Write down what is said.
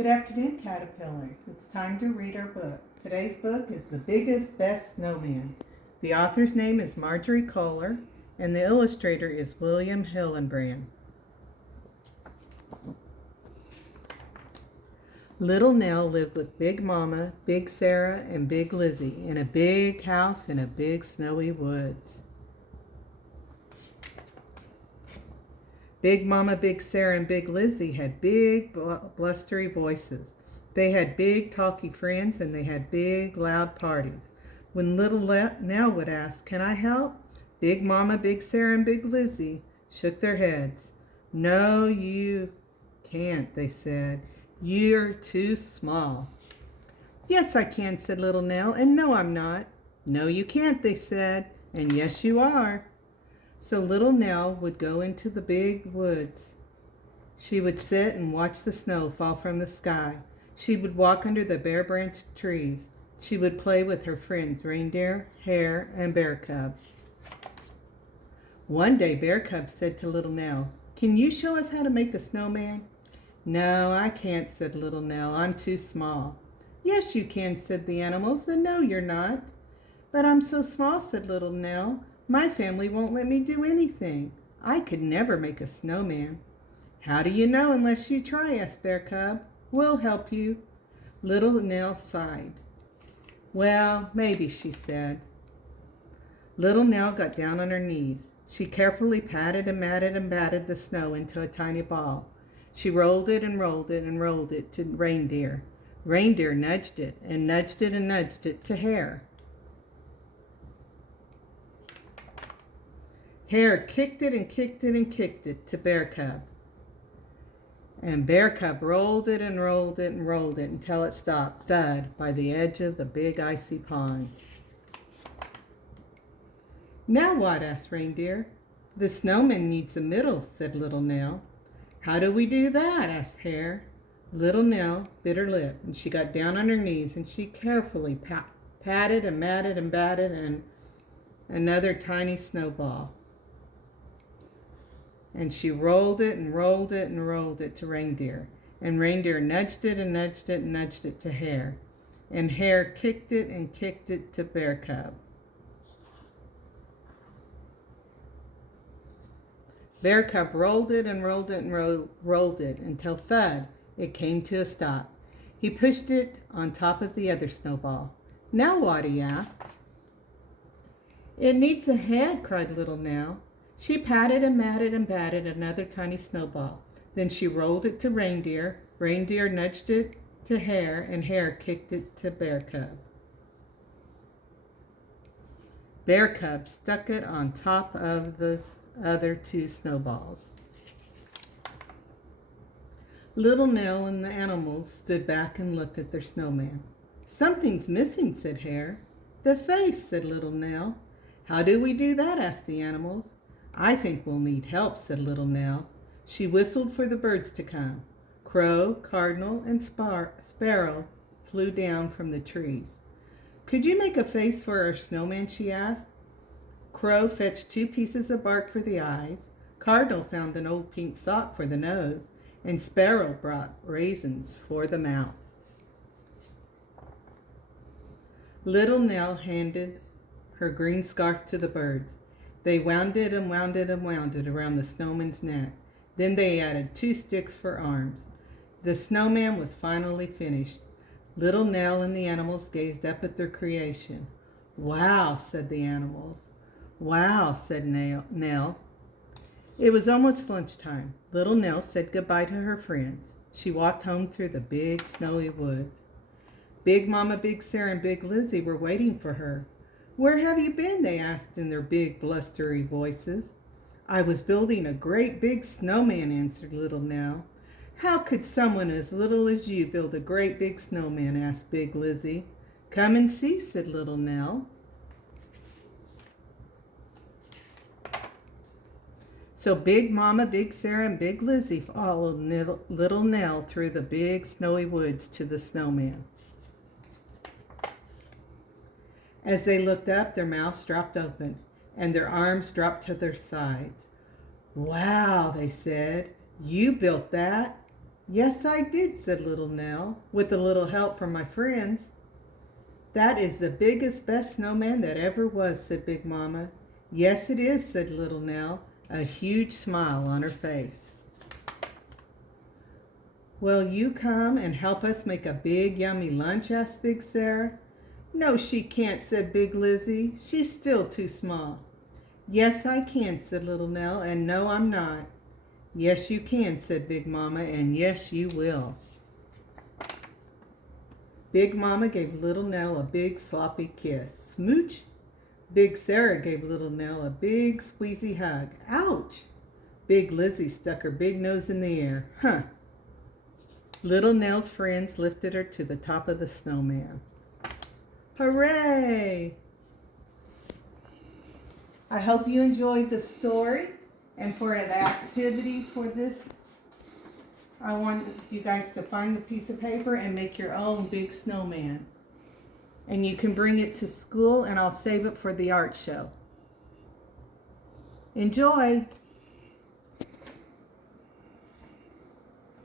Good afternoon, caterpillars. It's time to read our book. Today's book is The Biggest, Best Snowman. The author's name is Marjorie Kohler, and the illustrator is William Hillenbrand. Little Nell lived with Big Mama, Big Sarah, and Big Lizzie in a big house in a big snowy woods. Big Mama, Big Sarah, and Big Lizzie had big, blustery voices. They had big, talky friends, and they had big, loud parties. When little Nell would ask, "Can I help?" Big Mama, Big Sarah, and Big Lizzie shook their heads. "No, you can't," they said. "You're too small." "Yes, I can," said little Nell, "and no, I'm not." "No, you can't," they said, "and yes, you are." So little Nell would go into the big woods. She would sit and watch the snow fall from the sky. She would walk under the bare-branched trees. She would play with her friends Reindeer, Hare, and Bear Cub. One day Bear Cub said to little Nell, "Can you show us how to make a snowman?" "No, I can't," said little Nell. "I'm too small." "Yes, you can," said the animals. "And no, you're not." "But I'm so small," said little Nell. "My family won't let me do anything. I could never make a snowman." "How do you know unless you try?" asked Bear Cub. "We'll help you." Little Nell sighed. "Well, maybe," she said. Little Nell got down on her knees. She carefully patted and matted and batted the snow into a tiny ball. She rolled it and rolled it and rolled it to Reindeer. Reindeer nudged it and nudged it and nudged it to Hare. Hare kicked it and kicked it and kicked it to Bear Cub. And Bear Cub rolled it and rolled it and rolled it until it stopped, thud, by the edge of the big icy pond. "Now what?" asked Reindeer. "The snowman needs a middle," said little Nell. "How do we do that?" asked Hare. Little Nell bit her lip, and she got down on her knees, and she carefully patted and matted and batted and another tiny snowball. And she rolled it and rolled it and rolled it to Reindeer. And Reindeer nudged it and nudged it and nudged it to Hare. And Hare kicked it and kicked it to Bear Cub. Bear Cub rolled it and rolled it and rolled it until thud, it came to a stop. He pushed it on top of the other snowball. "Now what?" he asked. "It needs a head," cried little Nell. She patted and matted and batted another tiny snowball. Then she rolled it to Reindeer. Reindeer nudged it to Hare, and Hare kicked it to Bear Cub. Bear Cub stuck it on top of the other two snowballs. Little Nell and the animals stood back and looked at their snowman. "Something's missing," said Hare. "The face," said little Nell. "How do we do that?" asked the animals. "I think we'll need help," said little Nell. She whistled for the birds to come. Crow, cardinal, and sparrow flew down from the trees. "Could you make a face for our snowman?" she asked. Crow fetched 2 pieces of bark for the eyes. Cardinal found an old pink sock for the nose, and Sparrow brought raisins for the mouth. Little Nell handed her green scarf to the birds. They wound it and wound it and wound it around the snowman's neck. Then they added 2 sticks for arms. The snowman was finally finished. Little Nell and the animals gazed up at their creation. "Wow," said the animals. "Wow," said Nell. It was almost lunchtime. Little Nell said goodbye to her friends. She walked home through the big snowy woods. Big Mama, Big Sarah, and Big Lizzie were waiting for her. "Where have you been?" they asked in their big blustery voices. "I was building a great big snowman," answered little Nell. "How could someone as little as you build a great big snowman?" asked Big Lizzie. "Come and see," said little Nell. So Big Mama, Big Sarah, and Big Lizzie followed little Nell through the big snowy woods to the snowman. As they looked up, their mouths dropped open, and their arms dropped to their sides. "Wow," they said. "You built that?" Yes, I did, said little Nell, with a little help from my friends. That is the biggest, best snowman that ever was, said Big Mama. Yes, it is, said little Nell, a huge smile on her face. Will you come and help us make a big, yummy lunch? Asked Big Sarah. No, she can't, said Big Lizzie. She's still too small. Yes, I can, said little Nell, and no, I'm not. Yes, you can, said Big Mama, and yes, you will. Big Mama gave little Nell a big sloppy kiss. Smooch. Big Sarah gave little Nell a big squeezy hug. Ouch! Big Lizzie stuck her big nose in the air. Huh! Little Nell's friends lifted her to the top of the snowman. Hooray! I hope you enjoyed the story, and for the activity for this, I want you guys to find a piece of paper and make your own big snowman. And you can bring it to school, and I'll save it for the art show. Enjoy!